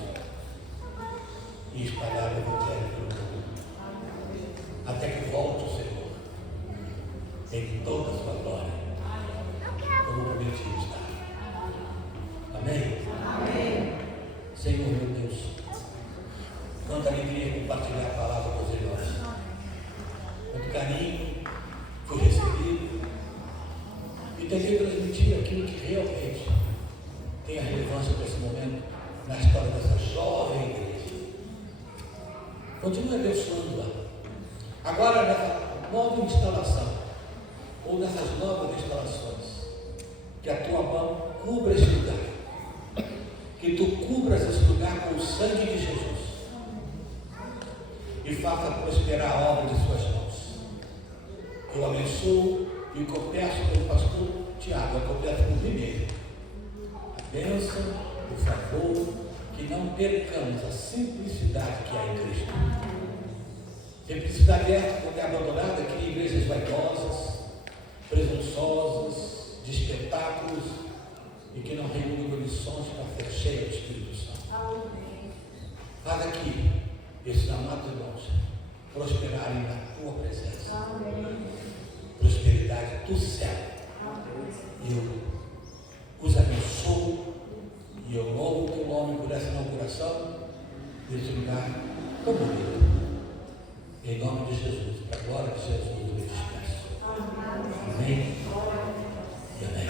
e espalhar o Evangelho pelo mundo, até que volte o Senhor em toda a sua glória, como prometido está. Amém? Amém. Senhor meu Deus, quanta alegria compartilhar a palavra com os irmãos. Quanto carinho foi recebido e tentei transmitir aquilo que realmente tem a relevância para esse momento na história dessa jovem igreja. Continue abençoando-a. Agora, nessa nova instalação, ou nessas novas instalações, que a tua mão cubra esse lugar, que tu cubras esse lugar com o sangue de Jesus e faça prosperar a obra de suas mãos. Eu abençoo e confesso pelo pastor Tiago, eu confesso por mim mesmo. A bênção, o favor, que não percamos a simplicidade que há em Cristo. Simplicidade essa porque é abandonada aqui em igrejas vaidosas, presunçosas, de espetáculos e que não reúnem condições para ser cheia do Espírito Santo. Faz aqui esses amados irmãos prosperarem na tua presença. Amém. Prosperidade do céu. Eu os abençoo e eu louvo o teu nome por essa inauguração desse lugar tão bonito. Em nome de Jesus, para a glória de Jesus, eu me despeço. Amém. E amém.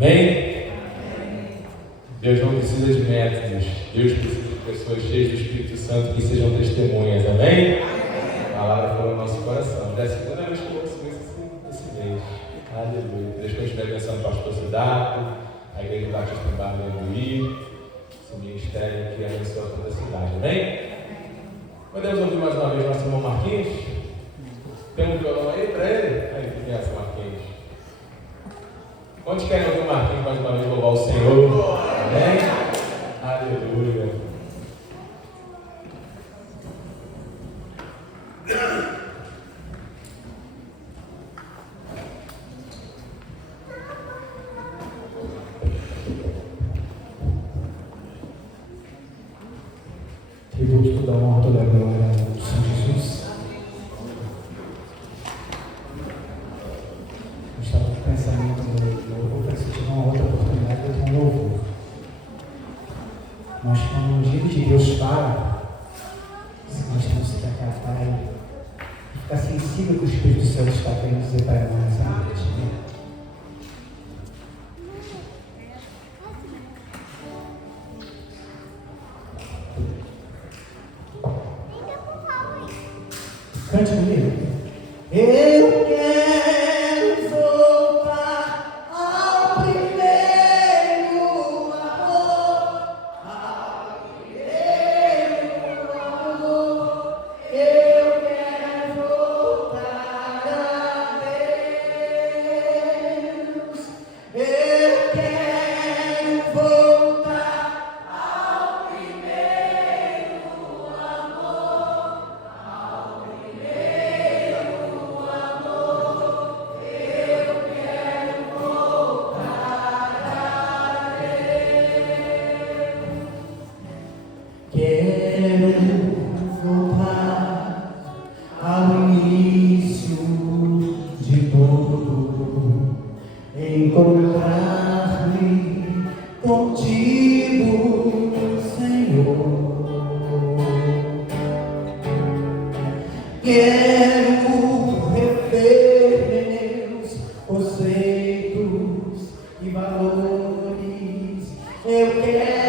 Amém? Deus não precisa de métodos. Deus precisa de pessoas cheias do Espírito Santo que sejam testemunhas. Amém? A palavra foi no nosso coração. É a segunda vez que eu ouço isso esse mês. Aleluia. Deus continue abençoando o pastor Sidato, a Igreja Batista em Barra do Embuí, esse ministério que abençoa toda a cidade. Amém? Podemos ouvir mais uma vez nosso irmão Marquinhos? Tem um violão aí para ele? Aí, que essa, Marquinhos? Quantos querem ouvir o Marquinhos mais uma vez louvar o Senhor? Amém? Aleluia. Tributo toda a honra, toda a glória do Senhor Jesus. Eu estava com o pensamento no louvor, para se tiver uma outra oportunidade, eu tenho um louvor. Mas quando o dia de Deus fala, nós temos que acatar e ficar sensível que o Espírito Santo está querendo dizer para nós nessa noite. Cante comigo. Eu quero voltar ao primeiro amor, ao primeiro amor. Eu quero voltar a Deus. Eu quero voltar ao primeiro amor. Quero voltar ao início de tudo, encontrar-me contigo, Senhor. Quero rever meus conceitos e valores. Eu quero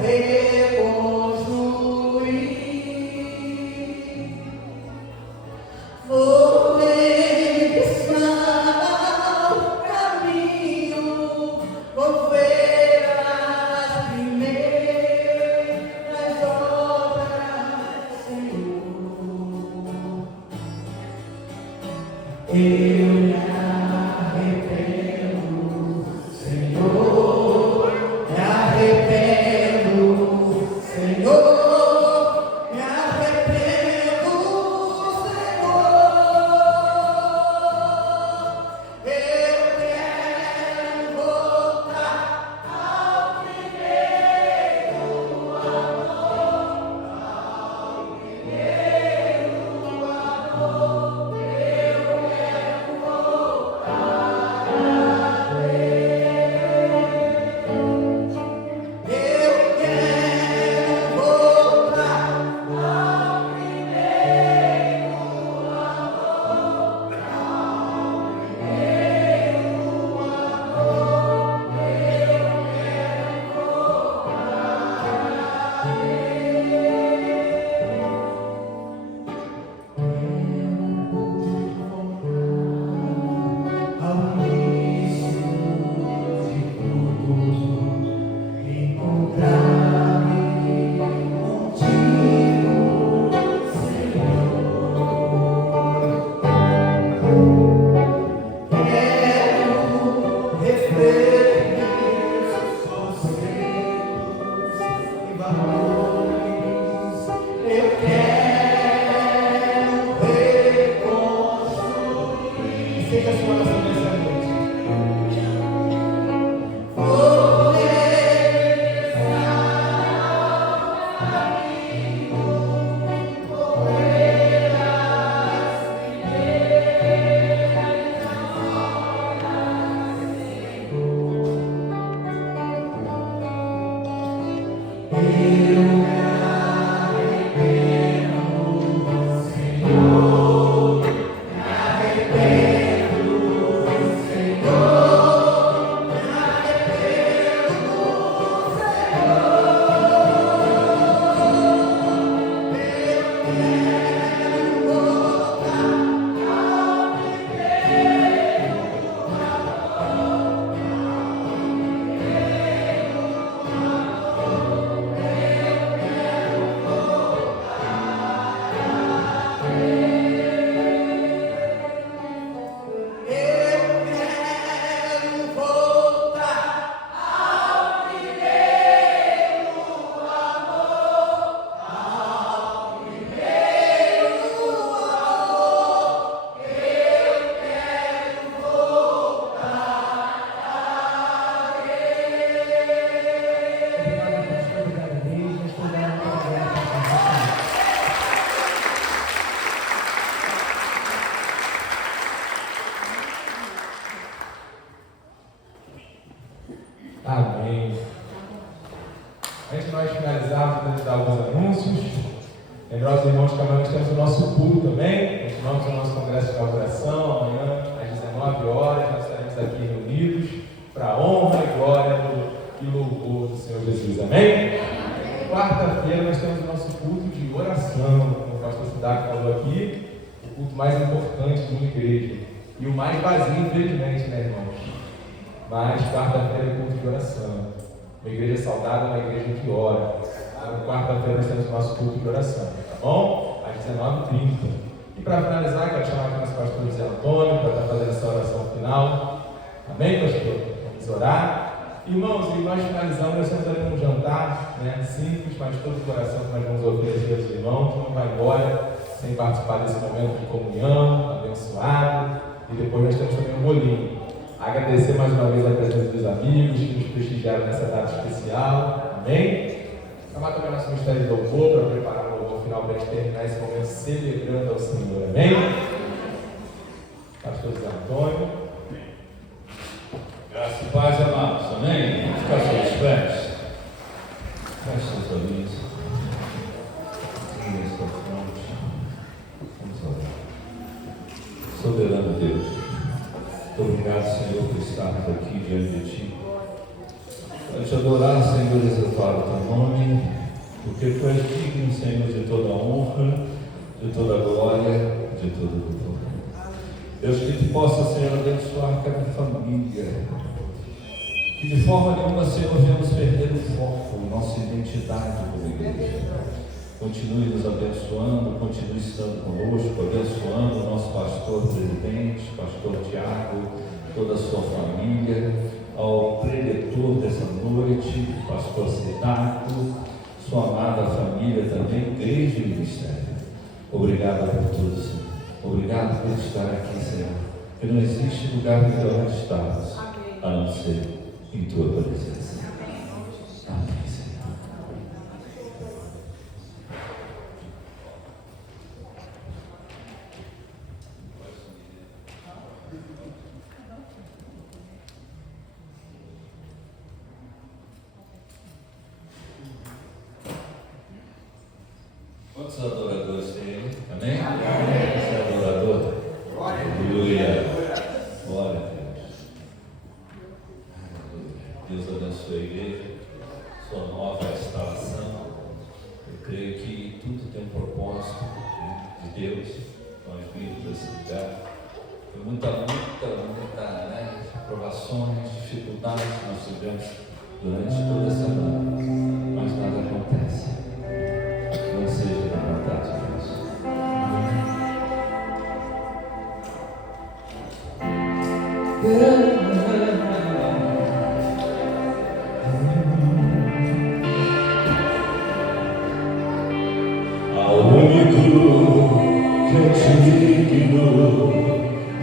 reconstruir. Vou regressar ao caminho, vou ver as primeiras obras, Senhor. Eu me arrependo, Senhor, me arrependo, Senhor, me arrependo, Senhor. Eu quero voltar ao primeiro amor, ao primeiro amor. Eu quero voltar. temos o nosso culto também. Continuamos o nosso congresso de inauguração. Amanhã, às 19 horas, nós estaremos aqui reunidos para a honra e glória e louvor do Senhor Jesus. Amém? Quarta-feira nós temos o nosso culto de oração, como o pastor Cidade falou aqui, o culto mais importante de uma igreja. E o mais vazio, infelizmente, né, irmãos? Mas quarta-feira é culto de oração. Uma igreja saudável é uma igreja que ora. Então, quarta-feira nós temos o nosso culto de oração, tá bom? Às 19h30. E para finalizar, quero chamar aqui o nosso pastor José Antônio para estar fazendo essa oração final. Amém, pastor? Vamos orar. Irmãos, e nós finalizamos, nós estamos ali um jantar, né, simples, mas todo o coração que nós vamos oferecer aos irmãos, não vai embora sem participar desse momento de comunhão, abençoado, e depois nós temos também um bolinho. Agradecer mais uma vez a presença dos amigos que nos prestigiaram nessa data especial, amém? Chamar também nosso ministério de louvor para preparar o louvor final para a gente terminar esse momento celebrando ao Senhor, amém? Pastor José Antônio. Graça e paz, amados, amém? Vamos ficar sobre os pés. Feche seus olhos. Vamos à frente. Vamos orar. Soberano Deus, muito obrigado, Senhor, por estarmos aqui diante de Ti. Para te adorar, Senhor, exaltar o Teu nome, porque Tu és digno, Senhor, de toda a honra, de toda a glória, de todo o louvor. Deus, que Tu possa, Senhor, abençoar cada família, que de forma nenhuma, Senhor, venhamos perder o foco, nossa identidade como igreja. Continue nos abençoando, continue estando conosco, abençoando o nosso pastor presidente, pastor Tiago, toda a sua família, ao preletor dessa noite, pastor Cidade, sua amada família também, igreja e ministério. Obrigado por tudo, Senhor. Obrigado por estar aqui, Senhor. Que não existe lugar melhor onde estarmos, a não ser em Tua presença. Amém, Senhor. Quantos adoradores tem aí? Amém? Você é adorador? Aleluia. Glória a Deus. Deus abençoe a igreja, sua nova instalação. Eu creio que tudo tem um propósito, né, de Deus. Nós vimos para esse lugar. Foi muita luta, né, provações, dificuldades que nós tivemos durante toda a semana. Mas nada acontece. Não seja da vontade de Deus. Ao único que é digno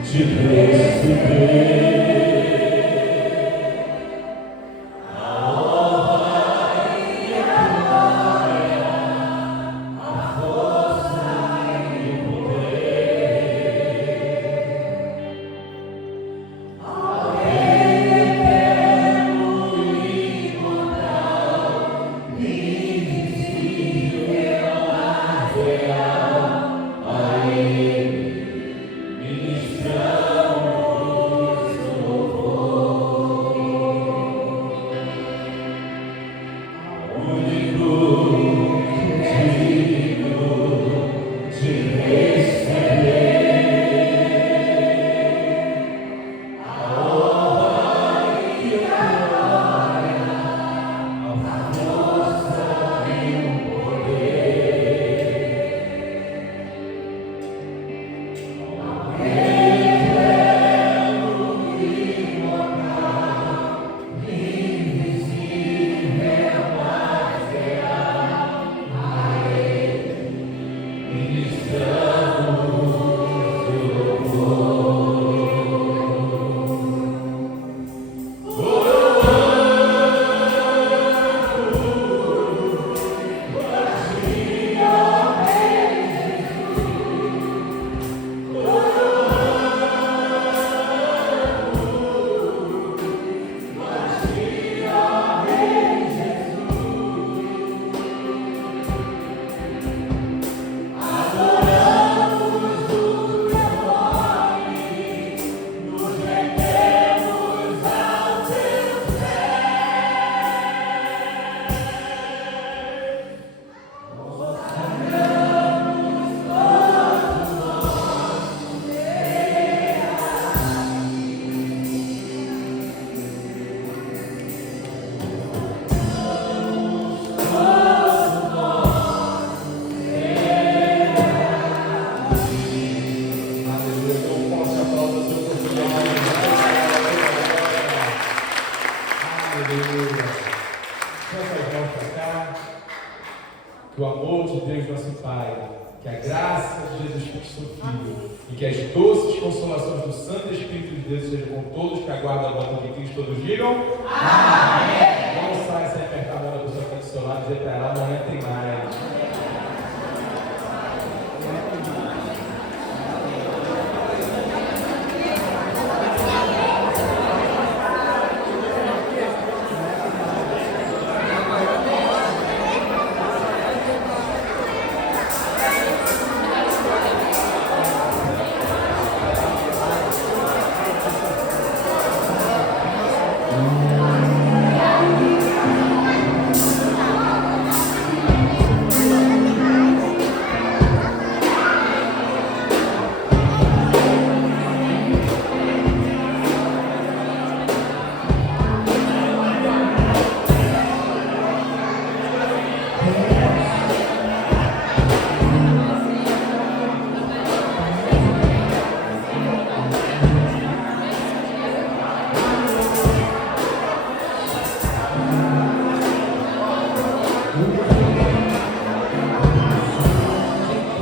de receber ministramos Cristo, seu Filho, e que as doces consolações do Santo Espírito de Deus sejam com todos que aguardam a volta de Cristo. Todos digam amém.